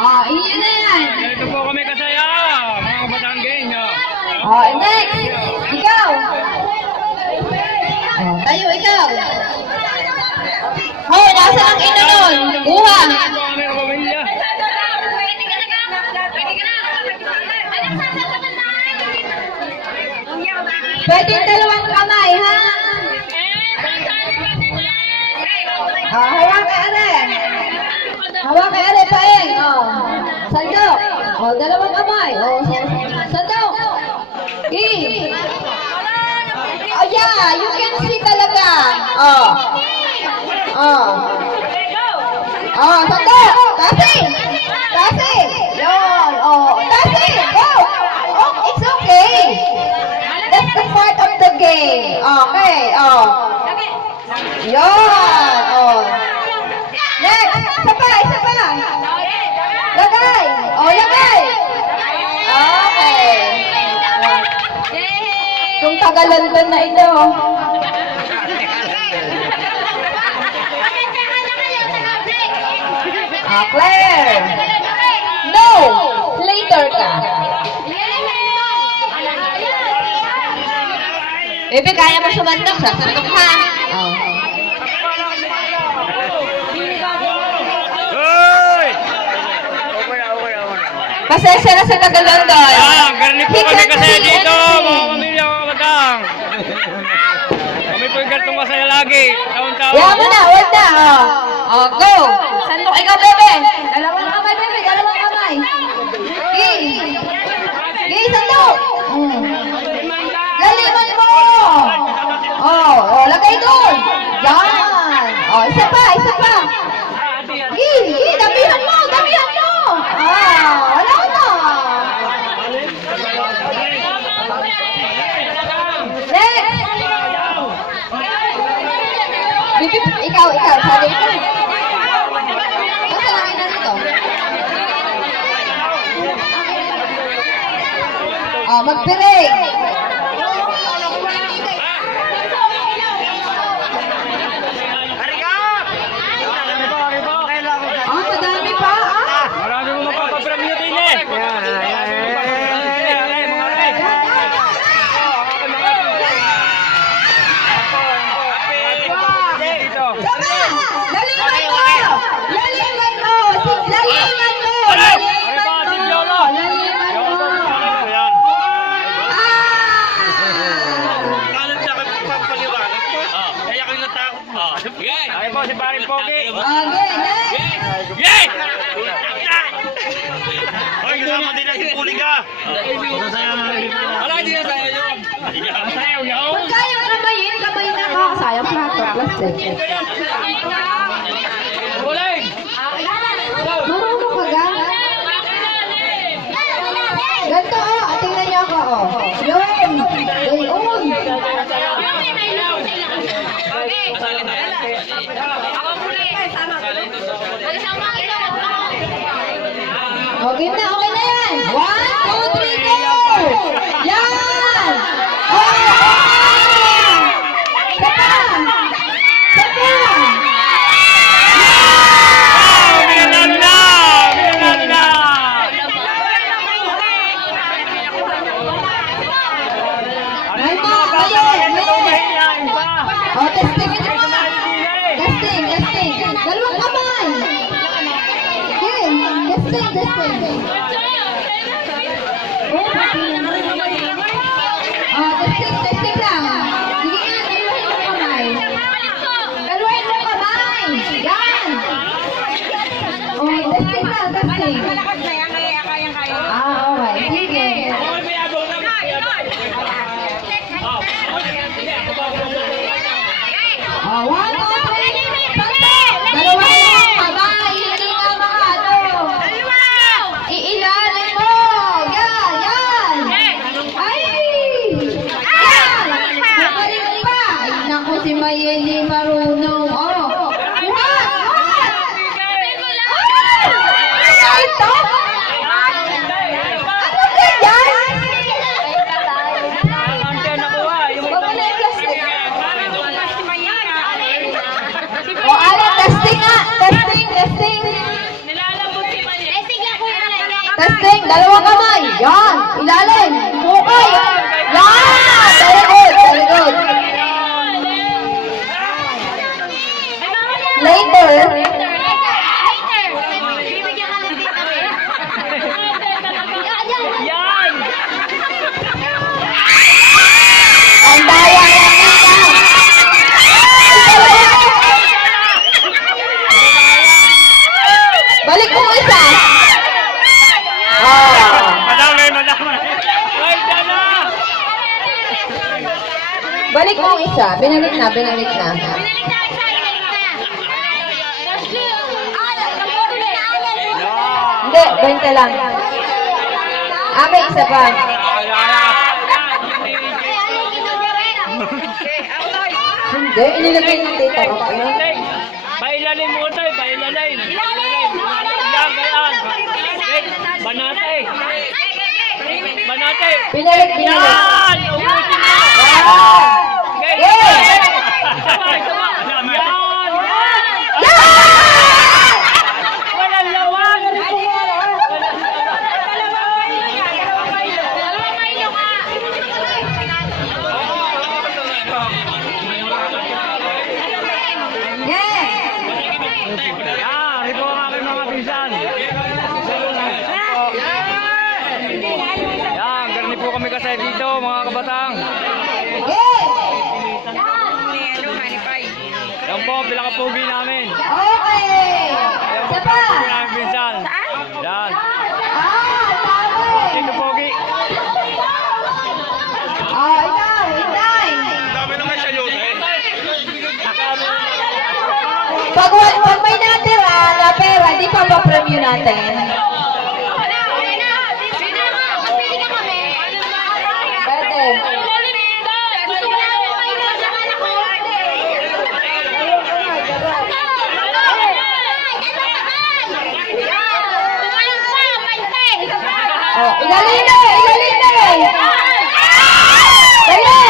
Iyon na yan. Ito po kami kasaya, mga Batanggenya. Next. Ikaw. Tayo, ikaw. Nasa ang ina nun? Kuha. Ito po kami ng pamilya. Pwede yung dalawang kamay, ha? Hawak kay Are. Hawak kay Are, paeng. Sandok. Dalawang kamay. Sandok. Yeah, you can see talaga. Sandok. Kasi. Yun. Kasi. Go. It's okay. That's the part of the game. Okay. Yun. Next. Isa pa. Lagay. Lagay. Okay. Kung tagalan ko na ito. Claire. No. Later ka. Bebe, kaya mo sumandok. Sasandok ka. Pasensya na sa tagalan doon. Garni po kami kasaya dito, mga pamilya, mga Batang. Kami po yung ganitong kasaya lagi, taon-taon. Wala mo na, wala na. Go. Sandok, ikaw, bebe. Dalawang kamay, bebe. Dalawang kamay. Sandok. Laliman mo. Lagay doon. Yan. Isa pa. Damihan mo. Wala na. Next. Ikaw. Sabi ko. Basta lang na dito. Mag-break. Madami pa, Marami mo mapapapremyo din eh. Ay po si Paring Pogi. Hoy, kasama din ang puliga. Wala, hindi na tayo yun. Sayaw yun. Pag kaya kamay na ako. Sayang plato, plastic. Buling! Marunong ka ga? Ganito, tingnan niyo ako, Yun! Gayon! Okay na yan! 1, 2, 3, go! Yan! Sapa! Testing. Dalawang kamay. Testing. Testing lang. Sige nga, dalawahin mo kamay. Yan. Testing lang, testing. Okay. Sige. One, two, three. Dalawa lang. Kamay. Hindi na mga Iilalim mo. Yan. Ay. Yan. Magaling pa. Ay, naku, si Mayeli marunong. Ito? Ano ganyan? dalawang kamay. Yan, ilalim. Bukay. Yan! Very good, very good. Later. Yan! Ang daya ng ikaw. Balik mo isa. Madami, madami. Ay, dyan na! Balik mo isa. Binalik na, binalik na. Hindi, 20 lang. May isa pa. Hindi, inilagay ng tita ko. Pailalim mo tayo, pailalim. Yan, kayaan. Banate. Banate. Binalik, binalik. Yan! Ubusin mo! Yan! Okay. Sabay, sabay. Yan! Walang lawan! Yan! Ito ang aking mga pinsan. Yan! Garni po kami kasi dito, mga kabatang. Yan po, pinakapugi namin. Okay! Isa pa! Ito namin pinsan. Yan. Tama Ito pogi. ikaw, hintay! Dami naman siya yun eh. Pag may natira na pera, di pa ba premyo natin? Pwede. Ilalim na! Ilalim na! Dali!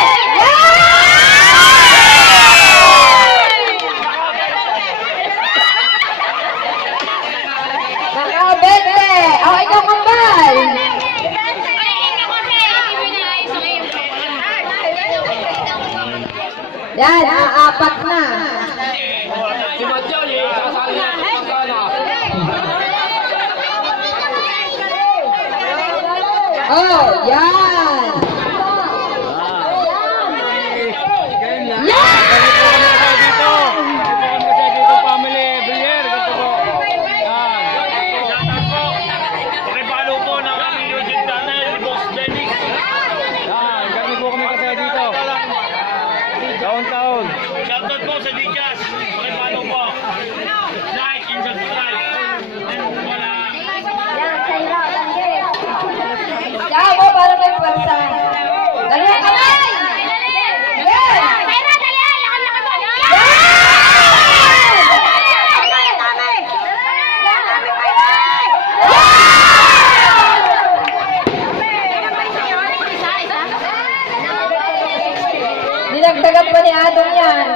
Nakabente! Ikaw kambal! Yan, apat na. Oh, yan! Yan! Dito. Ito kasi dito family. Brier. Ganito po. Yan. Pakipalo po ng aming YouTube channel, Boss Dennis. Yan. Ganito po kami kasi dito. Taon-taon. Shoutout po sa Dijas. Pakipalo po. Like and subscribe. And wala. Yan mo, para may pwersa. Dalawang kamay! Yan! Dinagdagan pa ni Adam yan.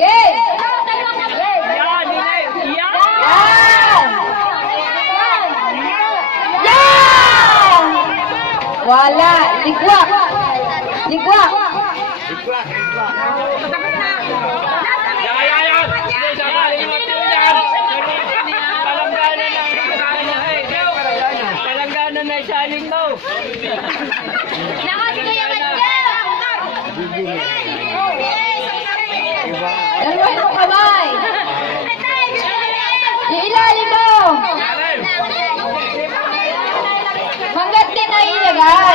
Yes! Yan. Yan. Yan! Yan! Wala! Ligwak! Ligwak! Yan. Palangganan na isaling mo. Dalawa mo kamay! Iilalim mo! Manggat din na ilagay!